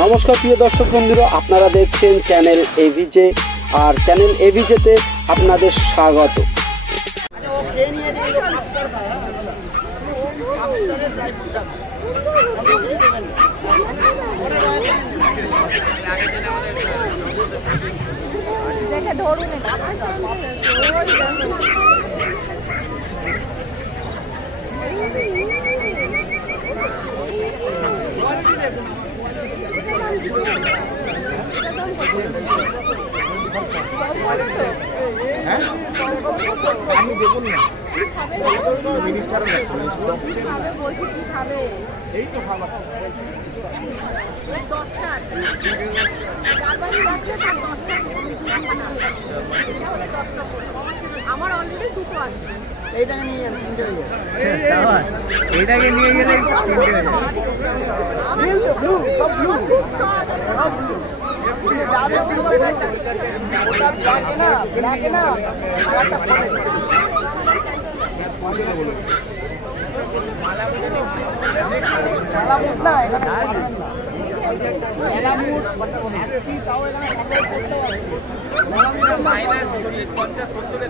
নমস্কার প্রিয় দর্শক বন্ধুরা, আপনারা দেখছেন চ্যানেল এভিজে। আর চ্যানেল এভিজেতে আপনাদের স্বাগত। আমি দেখুন না মিনিস্টার এই তো খাবার আমার অলরেডি দুটো আছে। এইটাকে নিয়ে গেলে এইটাকে নিয়ে গেলে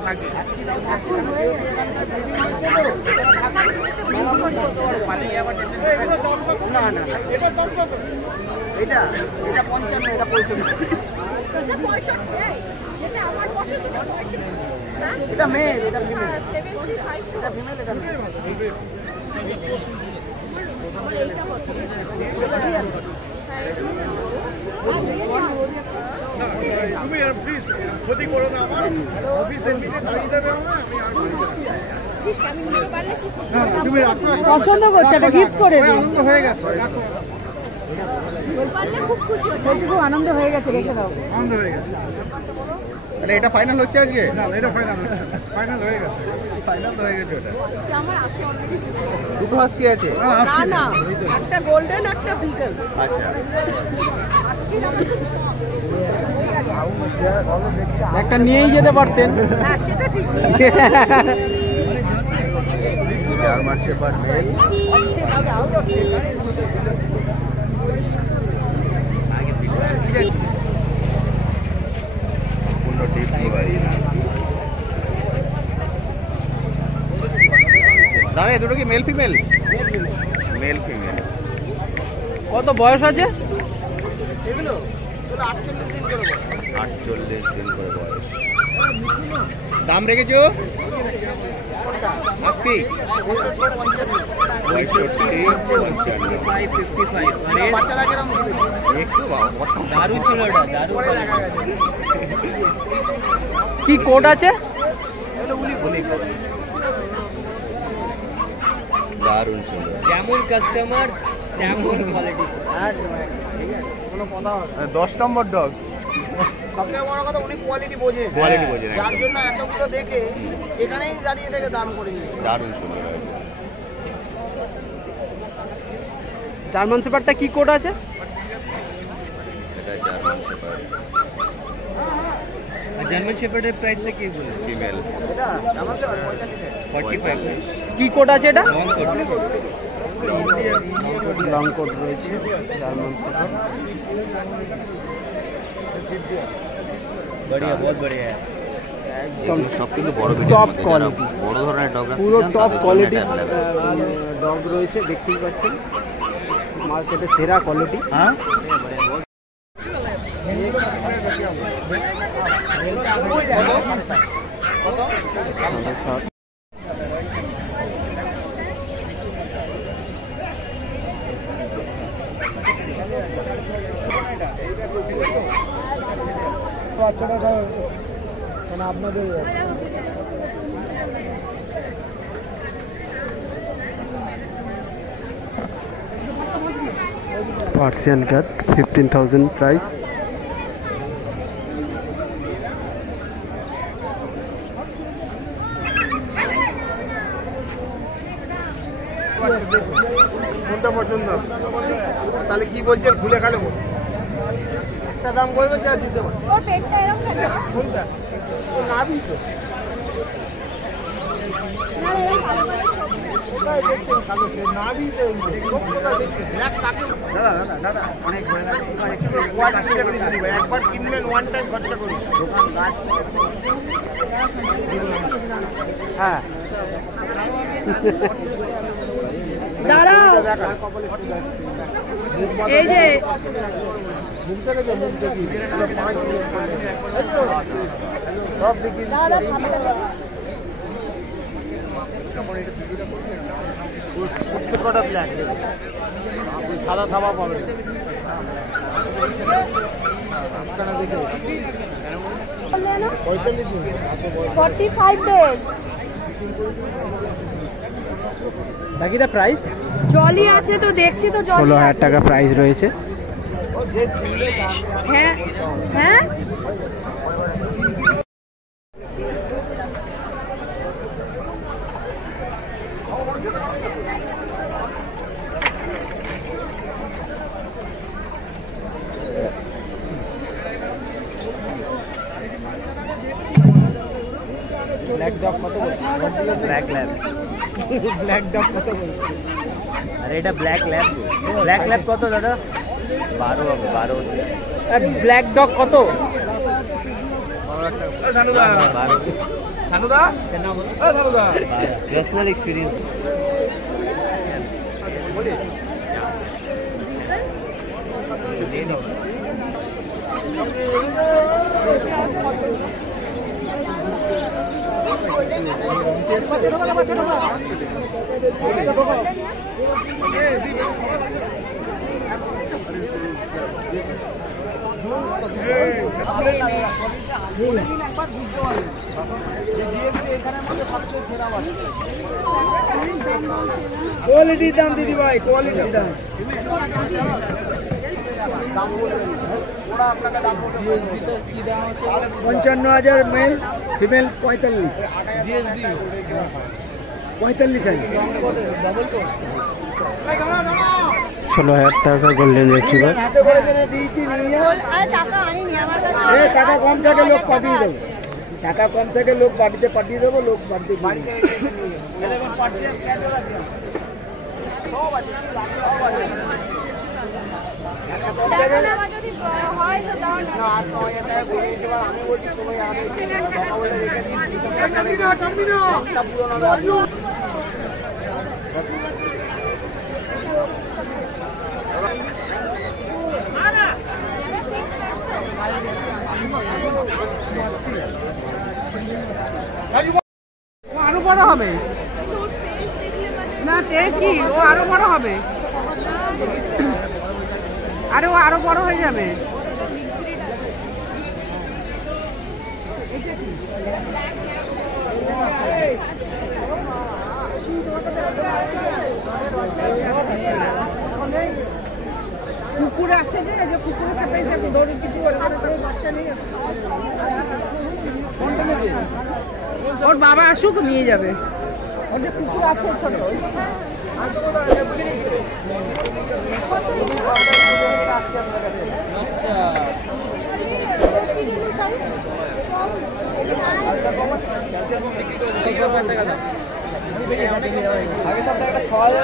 থাকে এটা 55 এটা 65 এটা মেল এটা ফিমেল এটা ফিমেল এটা তুমি প্লিজ ক্ষতি করো না আমার অফিসের মিটে দাঁড়িয়ে দেবে তুমি পছন্দ করছো, এটা গিফট করে দিই। আনন্দ হয়ে গেছে, খুব আনন্দ হয়ে গেছে, রেখে দাও। আনন্দ হয়ে গেছে। তাহলে এটা ফাইনাল হচ্ছে আজকে? না এটা ফাইনাল হচ্ছে, ফাইনাল হয়ে গেছে, ফাইনাল হয়ে গেছে। ওটা আমার আছে অলরেডি দুটো হাস্কি আছে? না না, একটা গোল্ডেন একটা বিগল। আচ্ছা, একটা নিয়েই যেতে পারতেন। হ্যাঁ সেটা ঠিক। জার্মান শেপার্ড মেল, দাঁড়ায় দুটো কি মেল ফিমেল? Male female. কত বয়স আছে এগুলো 48 দিন করে বয়স। দাম রেখেছো আজকে? 65 বাচ্চারা কেরম দেখছো? দারুণ ছিল এটা, দারুণ। কি কোড আছে? দারুণ ছিল, যেমন কাস্টমার তেমন কোয়ালিটি। কোনো কথা 10 নম্বর ডগ। সবথেকে বড় কথা উনি কোয়ালিটি বোঝে, কোয়ালিটি বোঝে, যার জন্য এতগুলো দেখে এখানেই দাঁড়িয়ে থেকে দাম করে নিয়ে। দারুণ সুন্দর আছে। জার্মান শেপার্ডটা কি কোড আছে? এটা জার্মান শেপার্ড। জার্মান শেপার্ডের প্রাইসটা কি বলে? ফিমেল এটা জার্মান শেপার্ড 45। কি কোড আছে এটা? লং কোড রয়েছে জার্মান শেপার্ড। बढ़िया, बहुत बढ़िया है। একদম সব কিন্তু বড় টপ কোয়ালিটি, বড় ধরনের ডগ, পুরো টপ কোয়ালিটি ডগ রয়েছে, দেখতেই পাচ্ছেন মার্কেটে সেরা কোয়ালিটি। হ্যাঁ আপনাদের পার্সিয়ান ক্যাট 15,000 প্রাইস। কোনটা পছন্দ? তাহলে কি বলছেন, খুলে খালে একটা দাম বলবেন, যা দিতে পারেন। কোনটা? নাভি তো কোথায় দেখছেন কালো সে নাভি তো সব কোথায় দেখছেন ব্ল্যাক কাকে দাদা অনেক হয়ে গেছে একবার কিনবেন ওয়ান টাইম খরচা করুন দোকান গাছ হ্যাঁ দাঁড়াও এই যে সব দেখি কটা ব্ল্যাক সাদা থাবা পাবে দেখে 45 days বাকি দা প্রাইস জলই আছে তো দেখছি তো জল 16,000 টাকা প্রাইস রয়েছে হ্যাঁ হ্যাঁ ব্ল্যাক ডগ কত বলছে ব্ল্যাক ল্যাব ব্ল্যাক ডগ কত বলছে আরে এটা ব্ল্যাক ল্যাব কত দাদা 12 হবে 12 ব্ল্যাক ডগ কত সানুদা সানুদা সানুদা পার্সোনাল এক্সপেরিয়েন্স কোয়ালিটি দাম দিদি ভাই কোয়ালিটি দাম পঞ্চান্ন হাজার মেল ফিমেল 45 16,000 টাকা গোল্ডেন রিট্রিভার টাকা আনিনি আমার টাকা কম থাকে লোক পাঠিয়ে দেবো টাকা কম থেকে লোক বাড়িতে পাঠিয়ে দেবো লোক বাড়িতে আমি বলছি তুমি আরো বড় হবে না দেখি ও আরো বড় হবে আরে ও আরো বড় হয়ে যাবে কুকুর আছে যে কুকুরের সাথে দৌড়ে কিছু বাচ্চা নেই ওর বাবা আসুক নিয়ে যাবে ওর যে কুকুর আছে ছোট আগে সব একটা 6,000